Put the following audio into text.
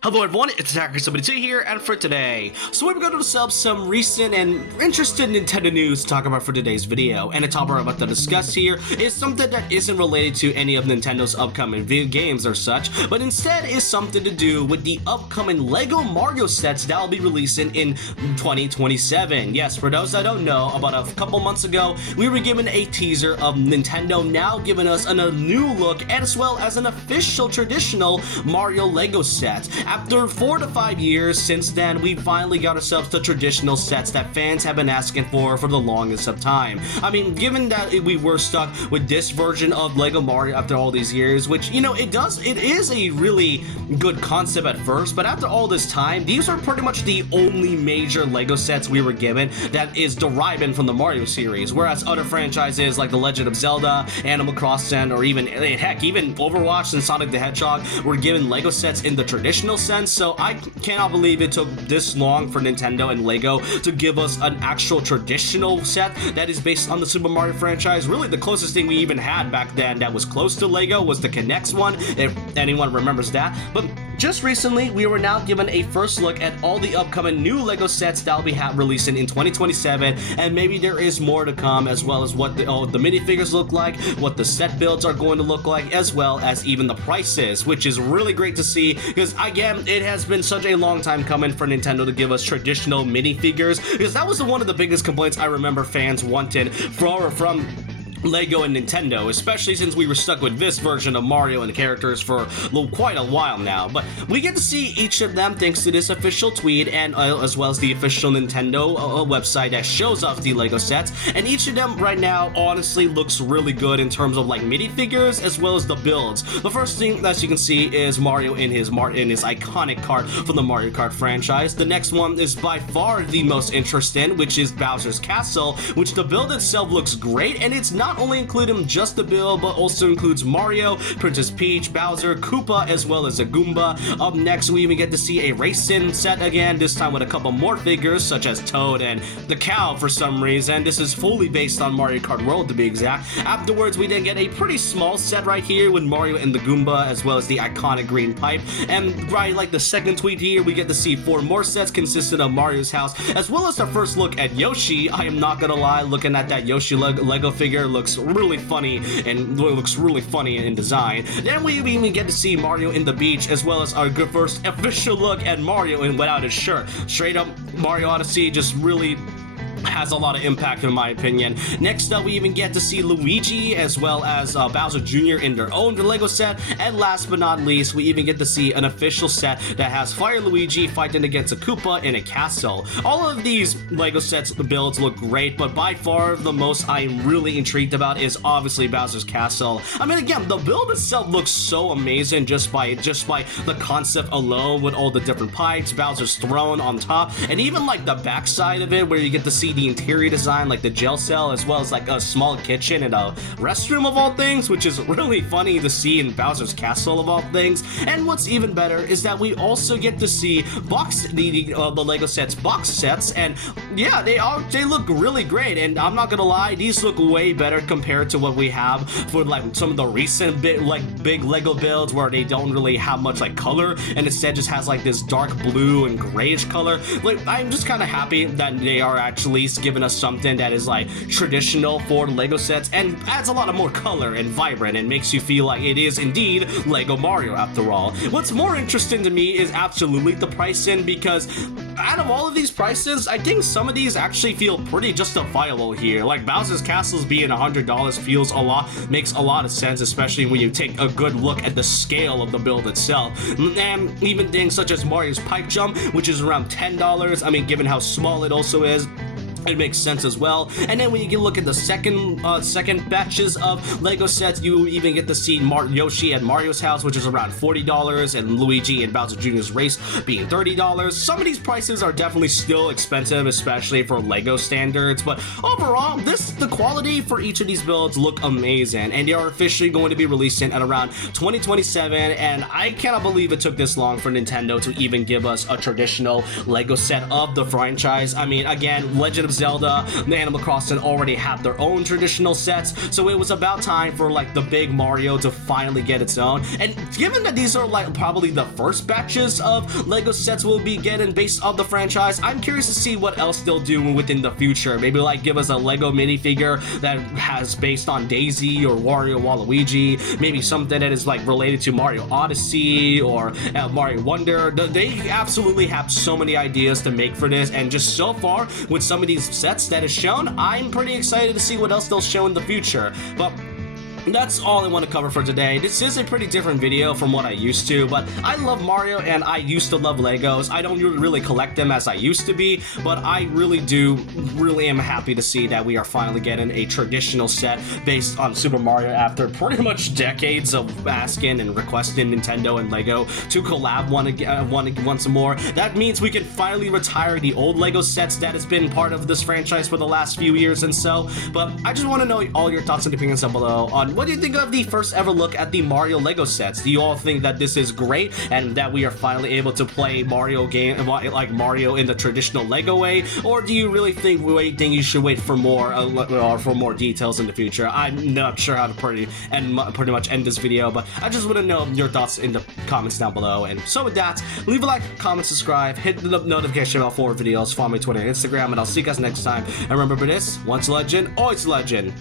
Hello everyone, it's Attacker72 here, and for today, so we're going to discuss some recent and interesting Nintendo news to talk about for today's video, and the topic we're about to discuss here is something that isn't related to any of Nintendo's upcoming video games or such, but instead is something to do with the upcoming LEGO Mario sets that will be releasing in 2027. Yes, for those that don't know, about a couple months ago, we were given a teaser of Nintendo now giving us a new look as well as an official traditional Mario LEGO set. After 4 to 5 years since then, we finally got ourselves the traditional sets that fans have been asking for the longest of time. I mean, given that we were stuck with this version of LEGO Mario after all these years, which, you know, it is a really good concept at first, but after all this time, these are pretty much the only major LEGO sets we were given that is deriving from the Mario series, whereas other franchises like The Legend of Zelda, Animal Crossing, or even Overwatch and Sonic the Hedgehog were given LEGO sets in the traditional sense. So I cannot believe it took this long for Nintendo and LEGO to give us an actual traditional set that is based on the Super Mario franchise. Really, the closest thing we even had back then that was close to LEGO was the Kinect one, if anyone remembers that. But just recently, we were now given a first look at all the upcoming new LEGO sets that will be releasing in 2027, and maybe there is more to come, as well as what the minifigures look like, what the set builds are going to look like, as well as even the prices, which is really great to see, because again, it has been such a long time coming for Nintendo to give us traditional minifigures, because that was one of the biggest complaints I remember fans wanted from LEGO and Nintendo, especially since we were stuck with this version of Mario and the characters for quite a while now. But we get to see each of them thanks to this official tweet, and as well as the official Nintendo website that shows off the LEGO sets, and each of them right now honestly looks really good in terms of like minifigures as well as the builds. The first thing, as you can see, is Mario in his iconic cart from the Mario Kart franchise. The next one is by far the most interesting, which is Bowser's Castle, which the build itself looks great, and it's not only including just the build, but also includes Mario, Princess Peach, Bowser, Koopa, as well as a Goomba. Up next, we even get to see a racing set again, this time with a couple more figures, such as Toad and the cow for some reason. This is fully based on Mario Kart World, to be exact. Afterwards, we then get a pretty small set right here with Mario and the Goomba, as well as the iconic green pipe. And right like the second tweet here, we get to see 4 more sets consisting of Mario's house, as well as our first look at Yoshi. I am not gonna lie, looking at that Yoshi Lego figure looks really funny in design. Then we even get to see Mario in the beach, as well as our good first official look at Mario without his shirt. Straight up, Mario Odyssey just really has a lot of impact in my opinion. Next up, we even get to see Luigi as well as Bowser Jr. in their own LEGO set, and last but not least, we even get to see an official set that has Fire Luigi fighting against a Koopa in a castle. All of these LEGO sets, the builds look great, but by far the most I'm really intrigued about is obviously Bowser's Castle. I mean, again, the build itself looks so amazing just by the concept alone, with all the different pipes, Bowser's throne on top, and even like the backside of it where you get to see the interior design, like the jail cell, as well as like a small kitchen and a restroom of all things, which is really funny to see in Bowser's Castle of all things. And what's even better is that we also get to see the LEGO sets box sets, and yeah, they look really great. And I'm not gonna lie, these look way better compared to what we have for like some of the recent big LEGO builds where they don't really have much like color, and instead just has like this dark blue and grayish color. Like, I'm just kind of happy that they are actually giving us something that is like traditional for LEGO sets and adds a lot of more color and vibrant and makes you feel like it is indeed LEGO Mario after all. What's more interesting to me is absolutely the pricing, because out of all of these prices, I think some of these actually feel pretty justifiable here. Like Bowser's Castles being $100 makes a lot of sense, especially when you take a good look at the scale of the build itself. And even things such as Mario's Pipe Jump, which is around $10, I mean, given how small it also is, it makes sense as well. And then when you look at the second batches of LEGO sets, you even get to see Yoshi at Mario's house, which is around $40, and Luigi and Bowser Jr.'s race being $30. Some of these prices are definitely still expensive, especially for LEGO standards, but overall, the quality for each of these builds look amazing, and they are officially going to be releasing at around 2027, and I cannot believe it took this long for Nintendo to even give us a traditional LEGO set of the franchise. I mean, again, Legend of Zelda, and Animal Crossing already had their own traditional sets, so it was about time for like the big Mario to finally get its own. And given that these are like probably the first batches of Lego sets we'll be getting based on the franchise, I'm curious to see what else they'll do within the future. Maybe like give us a Lego minifigure that has based on Daisy or Wario Waluigi, maybe something that is like related to Mario Odyssey or Mario Wonder. They absolutely have so many ideas to make for this, and just so far with some of these sets that is shown, I'm pretty excited to see what else they'll show in the future. But that's all I want to cover for today. This is a pretty different video from what I used to, but I love Mario and I used to love Legos. I don't really collect them as I used to be, but I really am happy to see that we are finally getting a traditional set based on Super Mario after pretty much decades of asking and requesting Nintendo and Lego to collab once more. That means we can finally retire the old Lego sets that has been part of this franchise for the last few years and so. But I just want to know all your thoughts and opinions down below on what do you think of the first ever look at the Mario Lego sets? Do you all think that this is great and that we are finally able to play Mario game like Mario in the traditional Lego way, or do you really think you should wait for more or for more details in the future? I'm not sure how to pretty much end this video, but I just want to know your thoughts in the comments down below. And so with that, leave a like, comment, subscribe, hit the notification bell for videos, follow me on Twitter and Instagram, and I'll see you guys next time. And remember this: once a legend, always a legend.